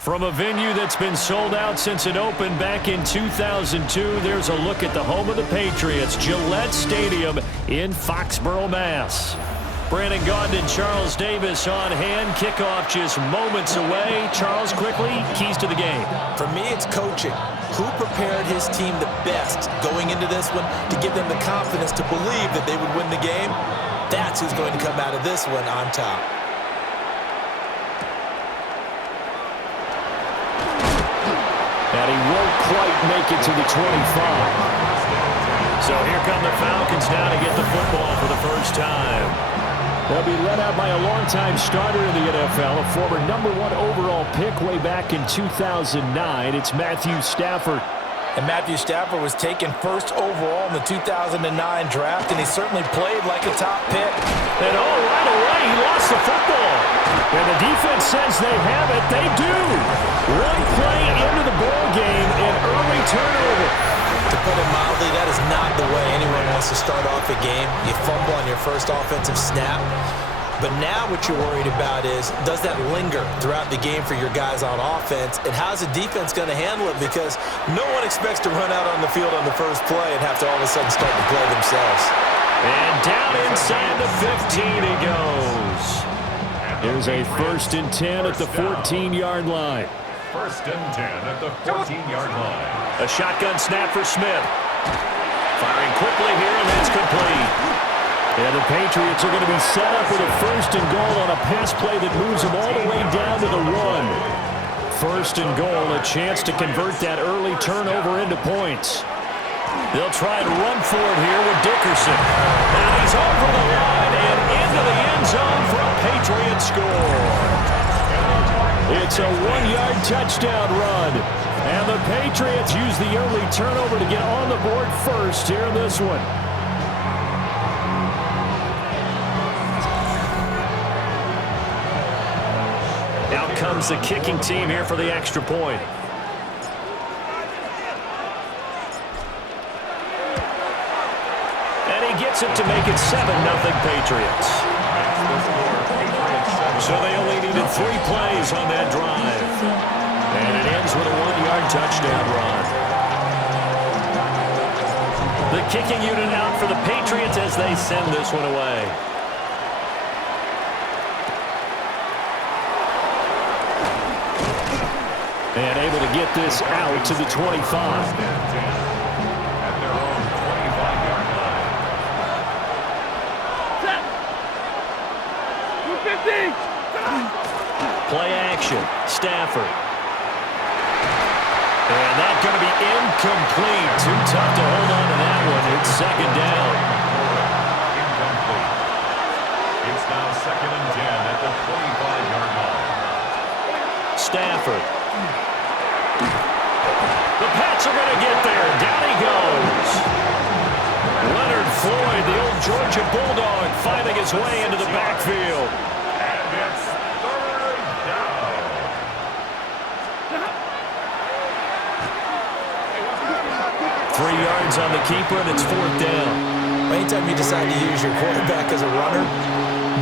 From a venue that's been sold out since it opened back in 2002, there's a look at the home of the Patriots, Gillette Stadium in Foxborough, Mass. Brandon Gaudin and Charles Davis on hand. Kickoff just moments away. Charles, quickly, keys to the game. For me, it's coaching. Who prepared his team the best going into this one to give them the confidence to believe that they would win the game? That's who's going to come out of this one on top. And he won't quite make it to the 25. So here come the Falcons now to get the football for the first time. They'll be led out by a longtime starter in the NFL, a former #1 overall pick way back in 2009. It's Matthew Stafford. And Matthew Stafford was taken first overall in the 2009 draft, and he certainly played like a top pick. And right away, he lost the football. And the defense says they have it. They do. One play into the ball game, an early turnover. To put it mildly, that is not the way anyone wants to start off a game. You fumble on your first offensive snap. But now what you're worried about is, does that linger throughout the game for your guys on offense? And how's the defense going to handle it? Because no one expects to run out on the field on the first play and have to all of a sudden start to play themselves. And down inside the 15 he goes. Here's a 1st and 10 at the 14-yard line. 1st and 10 at the 14-yard line. A shotgun snap for Smith. Firing quickly here, and that's complete. And the Patriots are going to be set up with a 1st and goal on a pass play that moves them all the way down to the 1. 1st and goal, a chance to convert that early turnover into points. They'll try to run for it here with Dickerson. And he's over the line and into the end zone for a Patriot score. It's a 1-yard touchdown run. And the Patriots use the early turnover to get on the board first here in this one. Out comes the kicking team here for the extra point. And he gets it to make it 7-0 Patriots. So they only needed 3 plays on that drive. And it ends with a 1-yard touchdown run. The kicking unit out for the Patriots as they send this one away. And able to get this out to the 25. Play action. Stafford. And that's going to be incomplete. Too tough to hold on to that one. It's 2nd down. Incomplete. It's now 2nd and 10 at the 25-yard line. Stafford. The Pats are going to get there. Down he goes. Leonard Floyd, the old Georgia Bulldog, finding his way into the backfield. And it's 3rd down. 3 yards on the keeper, and it's 4th down. Anytime you decide to use your quarterback as a runner,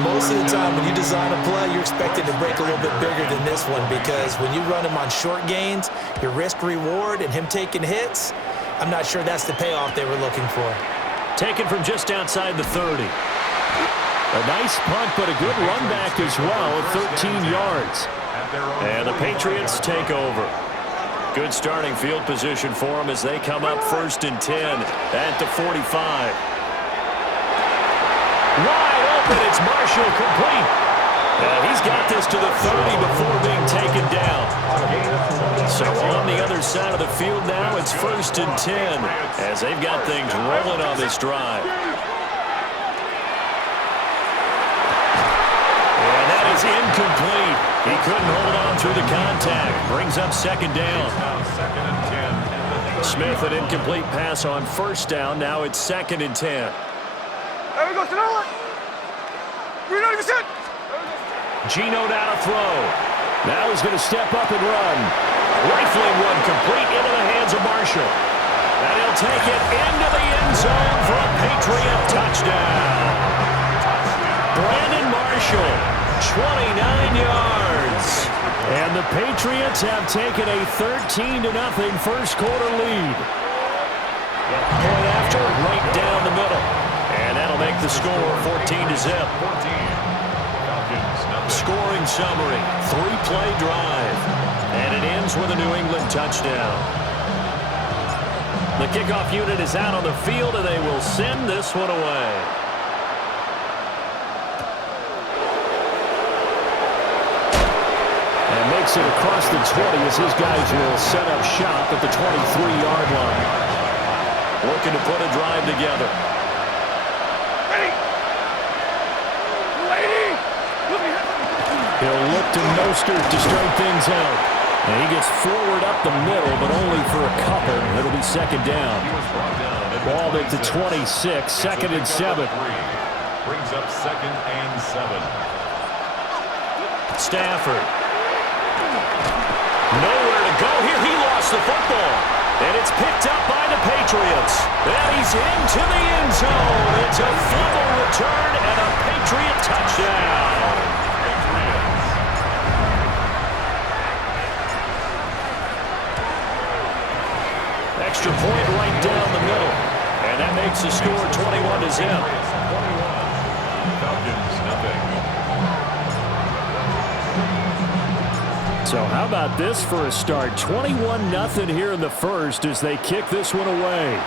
most of the time when you design a play, you're expected to break a little bit bigger than this one, because when you run him on short gains, your risk-reward and him taking hits, I'm not sure that's the payoff they were looking for. Taken from just outside the 30. A nice punt, but a good run back as well at 13 yards. And the Patriots take over. Good starting field position for them as they come up 1st and 10 at the 45. Wide open, it's Marshall complete. He's got this to the 30 before being taken down. So on the other side of the field now, it's 1st and 10 as they've got things rolling on this drive. And that is incomplete. He couldn't hold on through the contact. Brings up 2nd down. Now 2nd and 10. Smith, an incomplete pass on 1st down. Now it's 2nd and 10. There we go, Sonoma. We're not even set. Gino down a throw. Now he's going to step up and run. Rifling one complete into the hands of Marshall. And he'll take it into the end zone for a Patriot touchdown. Brandon Marshall, 29 yards. And the Patriots have taken a 13-0 first quarter lead. Point after, right down the middle. And that'll make the score 14-0. Scoring summary, 3-play drive. And it ends with a New England touchdown. The kickoff unit is out on the field, and they will send this one away. And makes it across the 20 as his guys will set up shop at the 23-yard line. Looking to put a drive together. He'll look to Mostert to start things out. And he gets forward up the middle, but only for a couple. It'll be second down. Ball at the 26, second and 7. Brings up second and 7. Stafford. Nowhere to go here. He lost the football. And it's picked up by the Patriots. And he's into the end zone. It's a fumble return and a Patriot touchdown. Extra point right down the middle. And that makes the score 21-0. So how about this for a start? 21-0 here in the first as they kick this one away.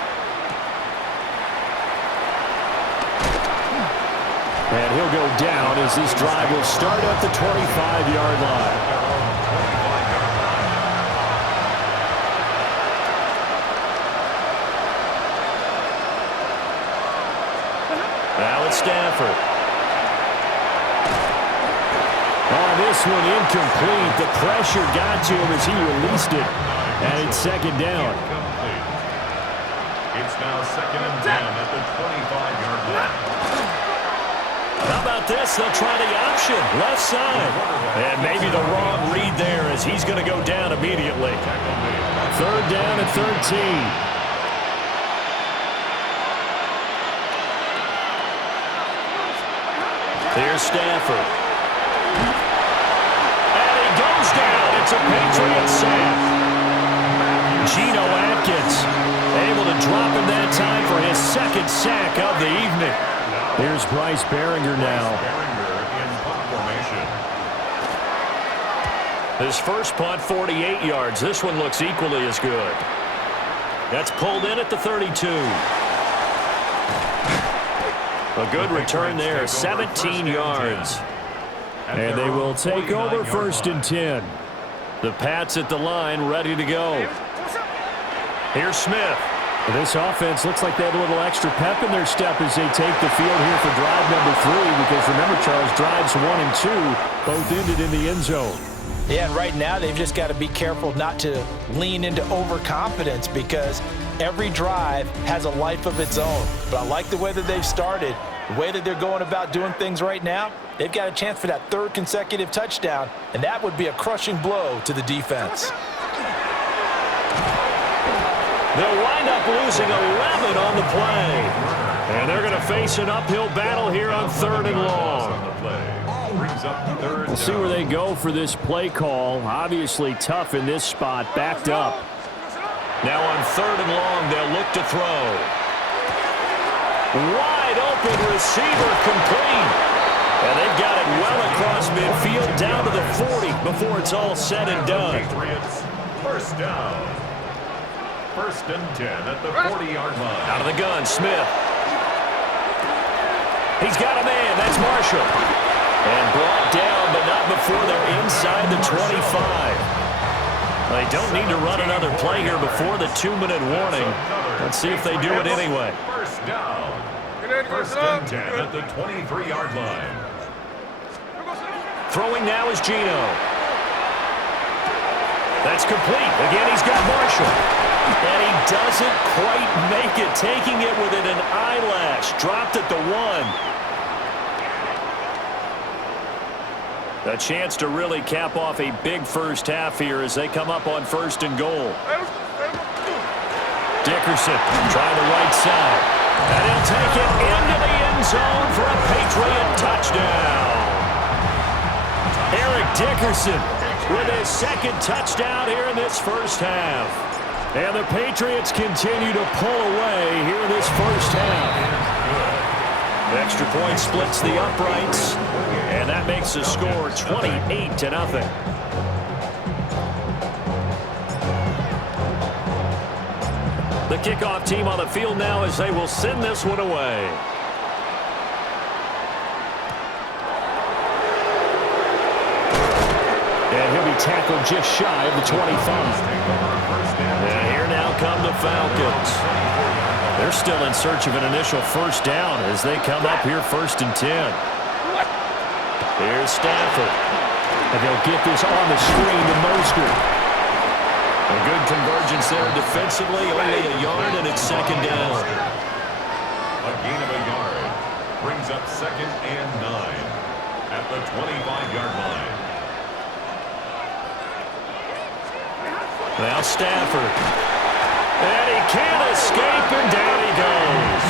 And he'll go down as this drive will start at the 25-yard line. Now it's Stafford. On this one, incomplete. The pressure got to him as he released it. And it's second down. It's now second and 10 at the 25-yard line. How about this? They'll try the option. Left side. And maybe the wrong read there as he's going to go down immediately. Third down at 13. Here's Stafford. And he goes down. It's a Patriot sack. Geno Atkins able to drop him that time for his second sack of the evening. Here's Bryce Behringer now. His first punt, 48 yards. This one looks equally as good. That's pulled in at the 32. A good return there, 17 yards. And they will take over first and 10. The Pats at the line, ready to go. Here's Smith. This offense looks like they have a little extra pep in their step as they take the field here for drive number 3. Because remember, Charles, drives 1 and 2 both ended in the end zone. Yeah, and right now they've just got to be careful not to lean into overconfidence because every drive has a life of its own. But I like the way that they've started, the way that they're going about doing things right now. They've got a chance for that third consecutive touchdown, and that would be a crushing blow to the defense. They'll wind up losing 11 on the play. And they're going to face an uphill battle here on third and long. We'll see where they go for this play call. Obviously tough in this spot, backed up. Now on third and long, they'll look to throw. Wide open receiver complete. And they've got it well across midfield down to the 40 before it's all said and done. First down. First and 10 at the 40-yard line. Out of the gun, Smith. He's got a man. That's Marshall. And brought down, but not before they're inside the 25. They don't need to run another play here before the 2-minute warning. Let's see if they do it anyway. First down. First and 10 at the 23-yard line. Throwing now is Geno. That's complete. Again, he's got Marshall. And he doesn't quite make it, taking it within an eyelash. Dropped at the 1. A chance to really cap off a big first half here as they come up on first and goal. Dickerson trying the right side. And he'll take it into the end zone for a Patriot touchdown. Eric Dickerson with his second touchdown here in this first half. And the Patriots continue to pull away here in this first half. Extra point splits the uprights, and that makes the score 28-0. The kickoff team on the field now as they will send this one away. And he'll be tackled just shy of the 25. And here now come the Falcons. They're still in search of an initial first down as they come up here 1st and 10. Here's Stafford. And they'll get this on the screen to Mostert. A good convergence there defensively, only a yard, and it's 2nd down. A gain of a yard brings up 2nd and 9 at the 25-yard line. Now Stafford. And he can't escape, and down he goes.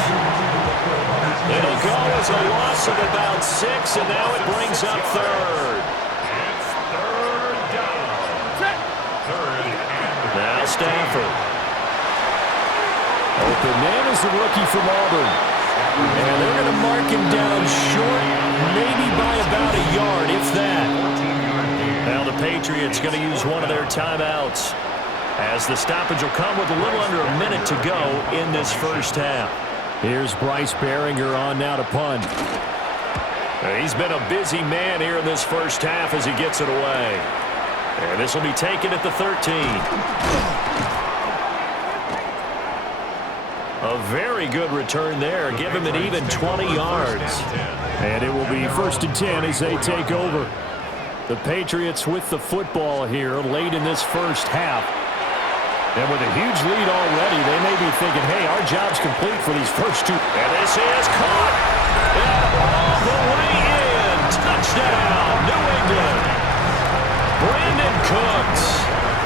It'll go as a loss of about 6, and now it brings up 3rd. It's 3rd down. 3rd and Now Stafford. Open man is the rookie from Auburn. And they're going to mark him down short, maybe by about a yard, if that. Now the Patriots going to use one of their timeouts, as the stoppage will come with a little under a minute to go in this first half. Here's Bryce Behringer on now to punt. He's been a busy man here in this first half as he gets it away. And this will be taken at the 13. A very good return there. Give him an even 20 yards. And it will be 1st and 10 as they take over. The Patriots with the football here late in this first half. And with a huge lead already, they may be thinking, hey, our job's complete for these first 2. And this is caught. And all the way in. Touchdown, New England. Brandon Cooks,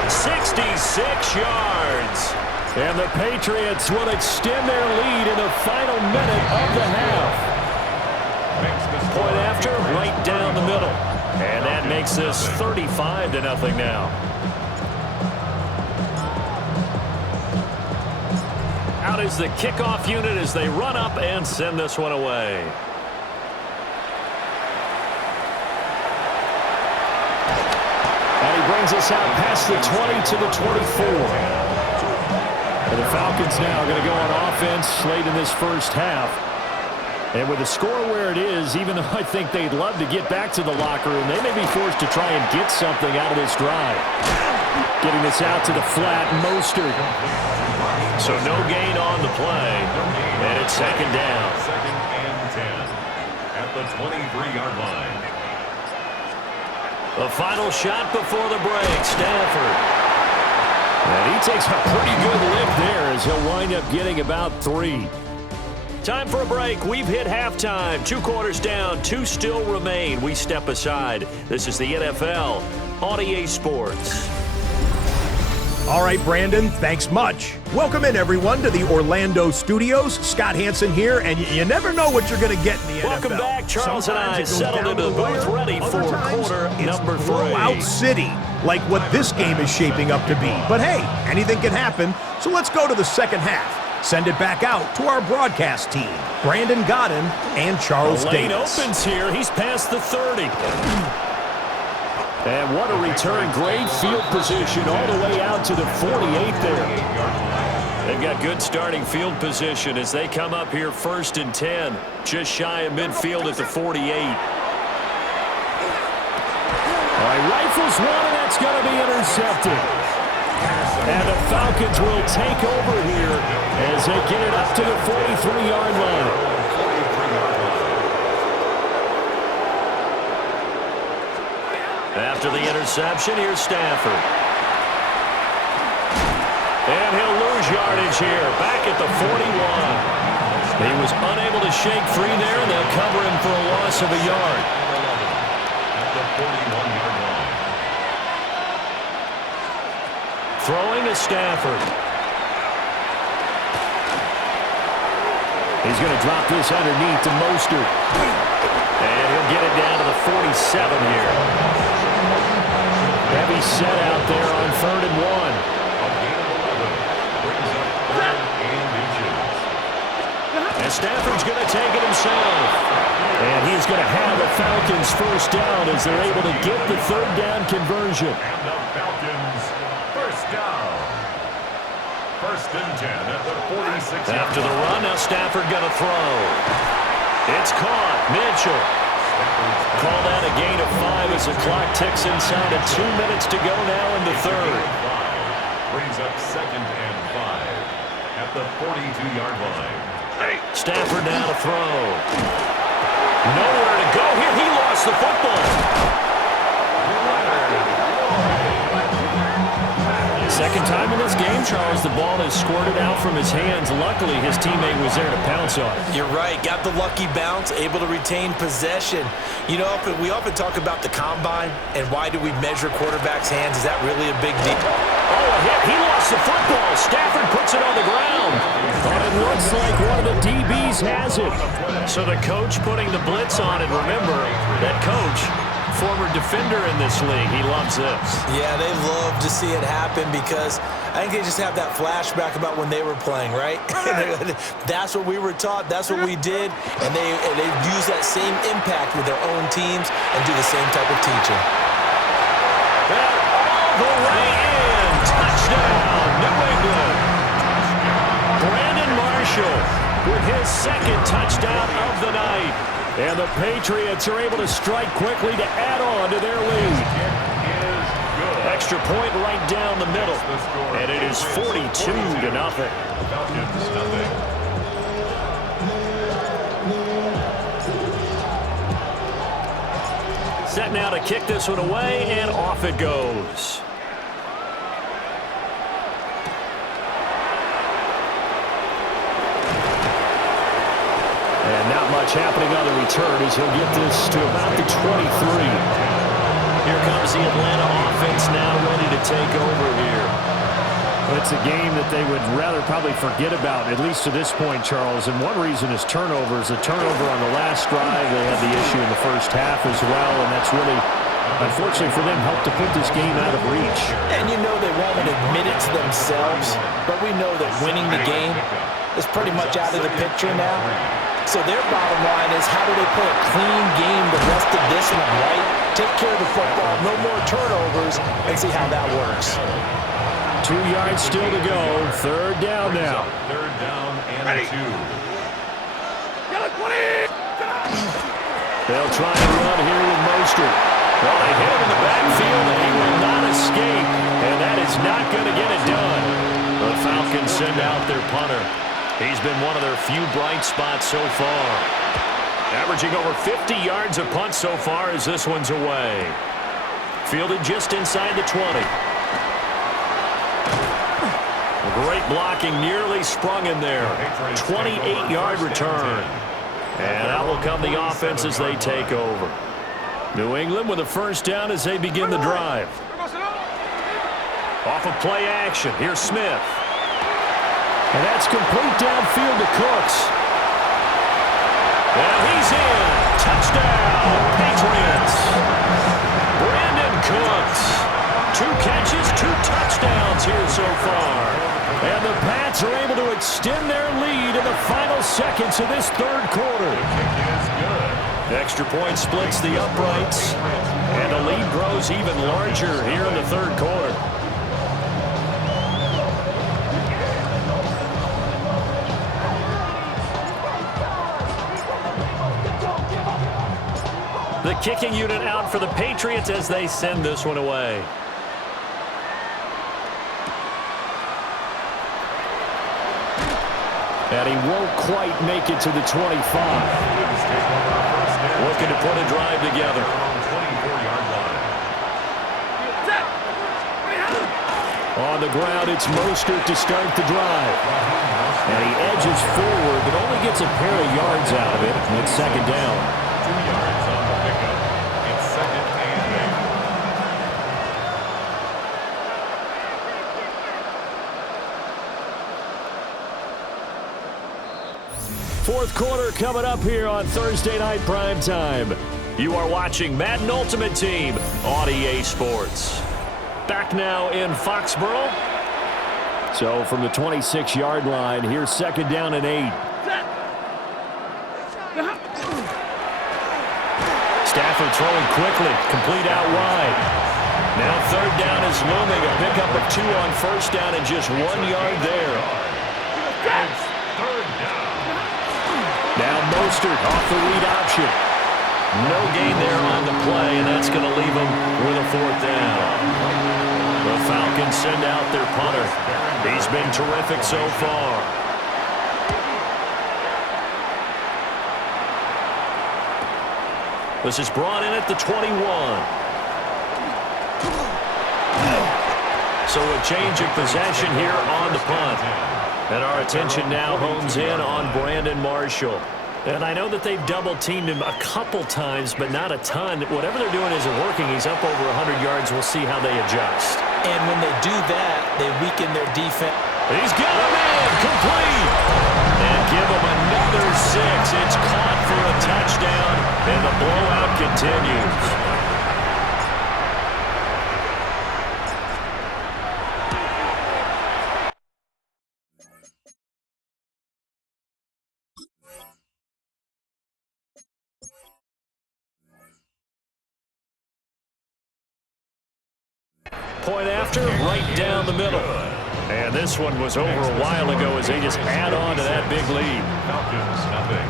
66 yards. And the Patriots will extend their lead in the final minute of the half. Point after, right down the middle. And that makes this 35-0 now. Out is the kickoff unit as they run up and send this one away. And he brings us out past the 20 to the 24. And the Falcons now are going to go on offense late in this first half. And with the score where it is, even though I think they'd love to get back to the locker room, they may be forced to try and get something out of this drive. Getting this out to the flat, Mostert. So no gain on the play, and it's 2nd down. 2nd and 10 at the 23-yard line. The final shot before the break, Stafford. And he takes a pretty good lift there as he'll wind up getting about 3. Time for a break. We've hit halftime. 2 quarters down, 2 still remain. We step aside. This is the NFL on EA Sports. All right, Brandon, thanks much. Welcome in, everyone, to the Orlando studios. Scott Hansen here, and you never know what you're going to get in the NFL. Welcome back. Charles and I Sometimes it goes settled down into to the the booth, wire. ready for Other times, quarter it's number 3. blowout city, like what this game is shaping up to be. But hey, anything can happen, so let's go to the second half. Send it back out to our broadcast team, Brandon Godden and Charles The lane Davis. opens here. He's past the 30. And what a return. Great field position all the way out to the 48 there. They've got good starting field position as they come up here 1st and 10. Just shy of midfield at the 48. All right, rifles one, and that's going to be intercepted. And the Falcons will take over here as they get it up to the 43-yard line. After the interception, here's Stafford. And he'll lose yardage here, back at the 41. He was unable to shake free there, and they'll cover him for a loss of a yard. At the 41-yard line. Throwing to Stafford. He's going to drop this underneath to Mostert. And he'll get it down to the 47 here. Heavy set out there on 3rd and 1. A gain of 11 brings up 3rd and inches. And Stafford's going to take it himself. And he's going to have the Falcons first down as they're able to get the 3rd down conversion. And the Falcons first down. 1st and 10 at the 46. After the run, now Stafford going to throw. It's caught. Mitchell. Called out a gain of 5 as the clock ticks inside of 2 minutes to go now in the 3rd. Brings up 2nd and 5 at the 42-yard line. Stafford now to throw. Nowhere to go here. He lost the football. Second time in this game, Charles, the ball has squirted out from his hands. Luckily, his teammate was there to pounce on it. You're right. Got the lucky bounce, able to retain possession. You know, we often talk about the combine and why do we measure quarterbacks' hands. Is that really a big deal? Oh, a hit. He lost the football. Stafford puts it on the ground. But it looks like one of the DBs has it. So the coach putting the blitz on it. Remember, that coach, former defender in this league. He loves this. Yeah, they love to see it happen because I think they just have that flashback about when they were playing, right? That's what we were taught. That's what we did. And they use that same impact with their own teams and do the same type of teaching. All the way in. Touchdown, New England. Brandon Marshall with his 2nd touchdown of the night. And the Patriots are able to strike quickly to add on to their lead. Extra point right down the middle. And it is 42-0. Falcons nothing. Set now to kick this one away, and off it goes. And not much happening on the return as he'll get this to about the 23. Here comes the Atlanta offense now ready to take over here. It's a game that they would rather probably forget about, at least to this point, Charles. And one reason is turnovers. A turnover on the last drive. They had the issue in the first half as well, and that's really, unfortunately for them, helped to put this game out of reach. And you know they won't admit it to themselves, but we know that winning the game is pretty much out of the picture now. So their bottom line is, how do they play a clean game the rest of this one, right? Take care of the football, no more turnovers, and see how that works. 2 yards still to go. 3rd down now. 3rd down and 2. They'll try and run here with Mostert. Well, they hit him in the backfield, and he will not escape. And that is not going to get it done. The Falcons send out their punter. He's been one of their few bright spots so far. Averaging over 50 yards a punt so far as this one's away. Fielded just inside the 20. Great blocking, nearly sprung in there. 28-yard return. And out will come the offense as they take over. New England with a first down as they begin the drive. Off of play action, here's Smith. And that's complete downfield to Cooks. And he's in. Touchdown, Patriots. Brandon Cooks. 2 catches, 2 touchdowns here so far. And the Pats are able to extend their lead in the final seconds of this 3rd quarter. Extra point splits the uprights. And the lead grows even larger here in the 3rd quarter. The kicking unit out for the Patriots as they send this one away. And he won't quite make it to the 25. Looking to put a drive together. On the ground, it's Mostert to start the drive. And he edges forward, but only gets a pair of yards out of it. It's 2nd down. 2 yards on the pickup. It's 2nd and 8. Fourth quarter coming up here on Thursday Night Primetime. You are watching Madden Ultimate Team on EA Sports. back now in Foxborough. So from the 26-yard line, here's 2nd down and 8. Stafford throwing quickly, complete out wide. Now 3rd down is looming, a pickup of 2 on 1st down and just 1 yard there. It's 3rd down. Now Mostert off the read option. No gain there on the play, and that's going to leave them with a 4th down. The Falcons send out their punter. He's been terrific so far. This is brought in at the 21. So a change of possession here on the punt. And our attention now hones in on Brandon Marshall. And I know that they've double-teamed him a couple times, but not a ton. Whatever they're doing isn't working. He's up over 100 yards. We'll see how they adjust. And when they do that, they weaken their defense. He's got a man complete. And give him another 6. It's caught for a touchdown, and the blowout continues. Point after, right down the middle. And this one was over a while ago as they just add on to that big lead. Falcons, nothing.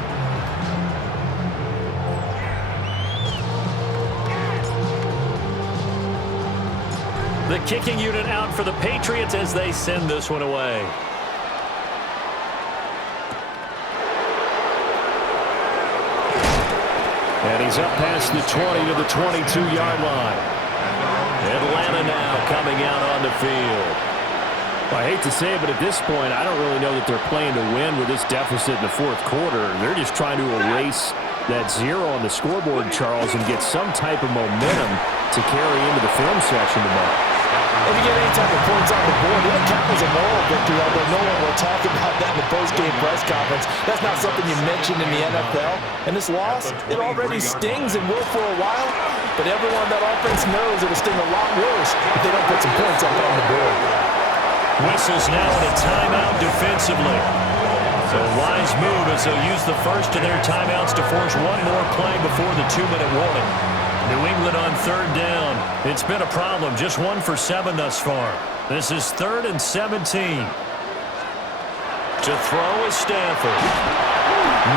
The kicking unit out for the Patriots as they send this one away. And he's up past the 20 to the 22-yard line. Atlanta now coming out on the field. I hate to say it, but at this point, I don't really know that they're playing to win with this deficit in the 4th quarter. They're just trying to erase that 0 on the scoreboard, Charles, and get some type of momentum to carry into the film section tomorrow. If you get any type of points on the board, it'll count as a moral victory, although no one will talk about that in the post-game press conference. That's not something you mentioned in the NFL. And this loss, it already stings and will for a while, but everyone on that offense knows it'll sting a lot worse if they don't put some points up on the board. Whistles now in a timeout defensively. So wise move as they'll use the first of their timeouts to force one more play before the 2-minute warning. New England on 3rd down. It's been a problem. Just 1 for 7 thus far. This is 3rd and 17. To throw is Stafford.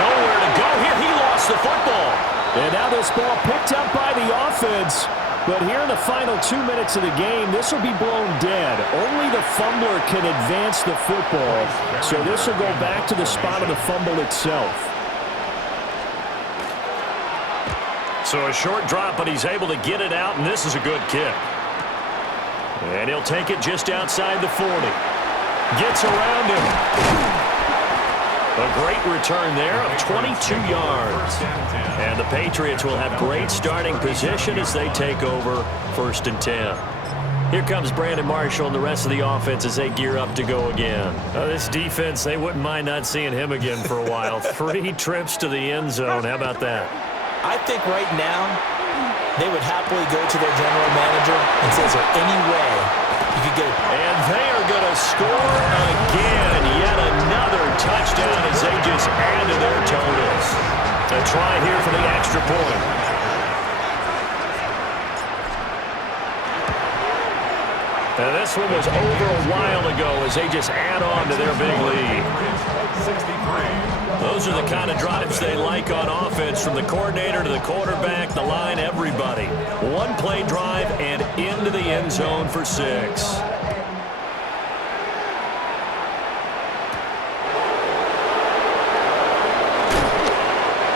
Nowhere to go here. He lost the football. And now this ball picked up by the offense. But here in the final 2 minutes of the game, this will be blown dead. Only the fumbler can advance the football. So this will go back to the spot of the fumble itself. So a short drop, but he's able to get it out, and this is a good kick. And he'll take it just outside the 40. Gets around him. A great return there of 22 yards. And the Patriots will have great starting position as they take over 1st and 10. Here comes Brandon Marshall and the rest of the offense as they gear up to go again. This defense, they wouldn't mind not seeing him again for a while. 3 trips to the end zone. How about that? I think right now they would happily go to their general manager and say, is there any way you could get it? And they are going to score again. Yet another touchdown as they just add to their totals. A try here for the extra point. And this one was over a while ago as they just add on to their big lead. 63. Those are the kind of drives they like on offense, from the coordinator to the quarterback, the line, everybody. 1-play drive and into the end zone for 6.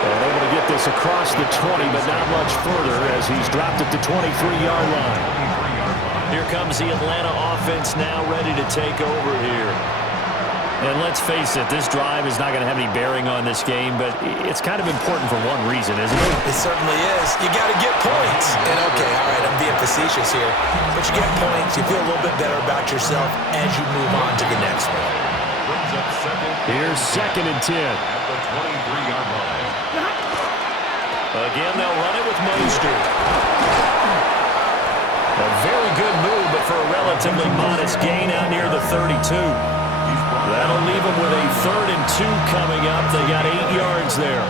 And able to get this across the 20, but not much further as he's dropped it to 23-yard line. Here comes the Atlanta offense now ready to take over here. And let's face it, this drive is not going to have any bearing on this game, but it's kind of important for one reason, isn't it? It certainly is. You got to get points. And okay, all right, I'm being facetious here, but you get points, you feel a little bit better about yourself as you move on to the next one. Brings up 2nd. Here's 2nd and 10. At the 23-yard line. Again, they'll run it with Mostert. A very good move, but for a relatively modest gain out near the 32. That'll leave them with a 3rd and 2 coming up. They got 8 yards there.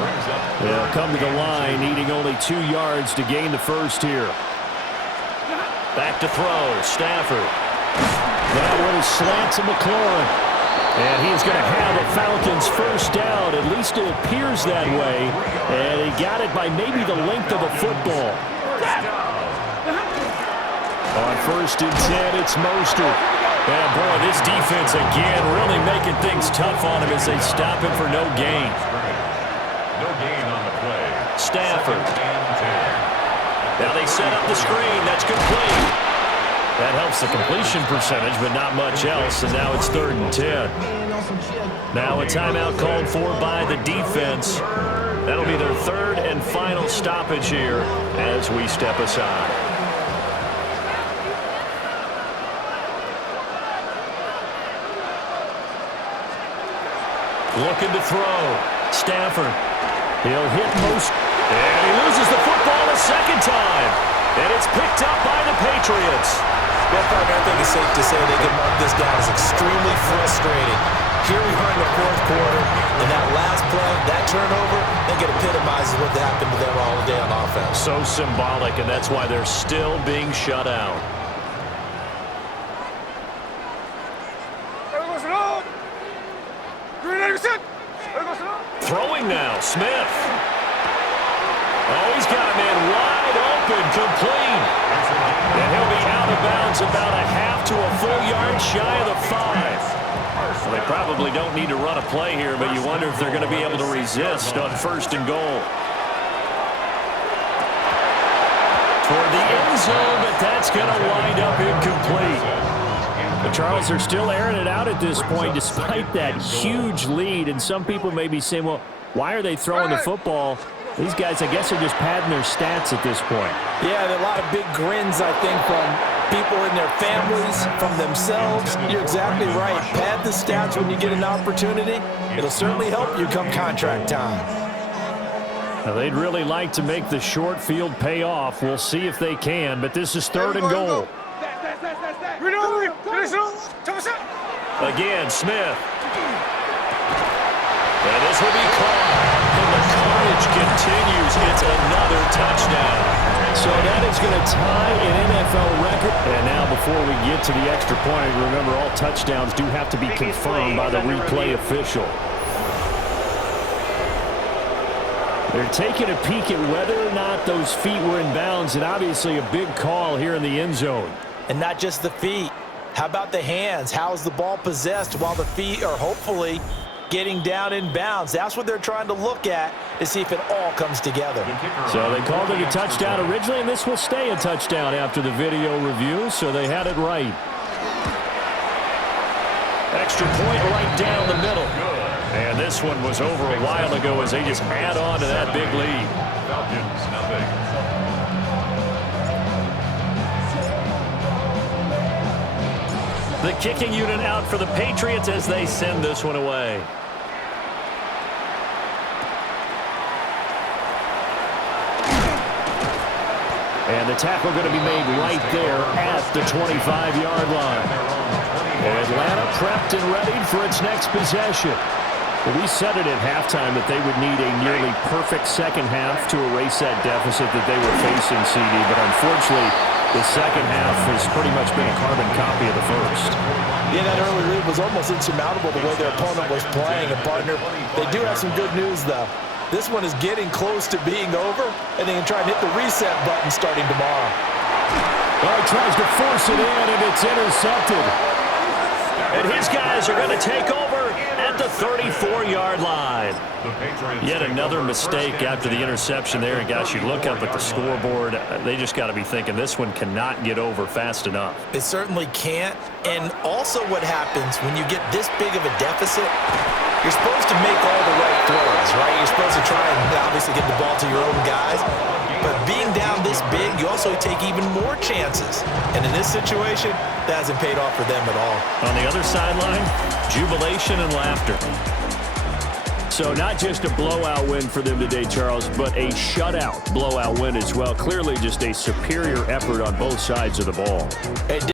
They'll come to the line, needing only 2 yards to gain the first here. Back to throw, Stafford. That one is slant to McLaurin. And he's going to have a Falcons first down. At least it appears that way. And he got it by maybe the length of a football. On 1st and 10, it's Mostert. And boy, this defense again really making things tough on him as they stop him for no gain. No gain on the play. Stafford. Now they set up the screen. That's complete. That helps the completion percentage, but not much else. And now it's 3rd and 10. Now a timeout called for by the defense. That'll be their 3rd and final stoppage here as we step aside. Looking to throw. Stafford. He'll hit most. And he loses the football a second time. And it's picked up by the Patriots. Well, partner, I think it's safe to say they can mark this down as extremely frustrating. Here we are in the 4th quarter, and that last play, that turnover, I think it epitomizes what happened to them all day on offense. So symbolic, and that's why they're still being shut out. Throwing now, Smith. Oh, he's got a man wide open, complete. And he'll be out of bounds about a half to a full yard shy of the 5. Well, they probably don't need to run a play here, but you wonder if they're going to be able to resist on 1st and goal. Toward the end zone, but that's going to wind up incomplete. But Charles, they're still airing it out at this point despite that huge lead. And some people may be saying, well, why are they throwing the football? These guys, I guess, are just padding their stats at this point. Yeah, there are a lot of big grins, I think, from people in their families, from themselves. You're exactly right. Pad the stats when you get an opportunity. It'll certainly help you come contract time. Now, they'd really like to make the short field pay off. We'll see if they can, but this is 3rd and goal. Again, Smith. And this will be caught. And the carnage continues. It's another touchdown. So that is going to tie an NFL record. And now before we get to the extra point, remember all touchdowns do have to be confirmed by the replay official. They're taking a peek at whether or not those feet were in bounds, and obviously a big call here in the end zone. And not just the feet. How about the hands? How's the ball possessed while the feet are hopefully getting down in bounds? That's what they're trying to look at to see if it all comes together. So they called it a touchdown originally, and this will stay a touchdown after the video review, so they had it right. Extra point right down the middle. And this one was over a while ago as they just add on to that big lead. Falcons, nothing. The kicking unit out for the Patriots as they send this one away. And the tackle going to be made right there at the 25-yard line. Atlanta prepped and ready for its next possession. Well, we said it at halftime that they would need a nearly perfect second half to erase that deficit that they were facing, CD. But unfortunately, the second half has pretty much been a carbon copy of the first. Yeah, that early lead was almost insurmountable the way their opponent was playing. And, partner, they do have some good news, though. This one is getting close to being over, and they can try and hit the reset button starting tomorrow. Well, he tries to force it in, and it's intercepted. And his guys are going to take over at the 34-yard line. Yet another mistake after the interception there. And, gosh, you look up at the scoreboard, they just got to be thinking this one cannot get over fast enough. It certainly can't. And also what happens when you get this big of a deficit, you're supposed to make all the right throws, right? You're supposed to try and obviously get the ball to your own guys. But being down this big, you also take even more chances. And in this situation, that hasn't paid off for them at all. On the other sideline, jubilation and laughter. So not just a blowout win for them today, Charles, but a shutout blowout win as well. Clearly just a superior effort on both sides of the ball.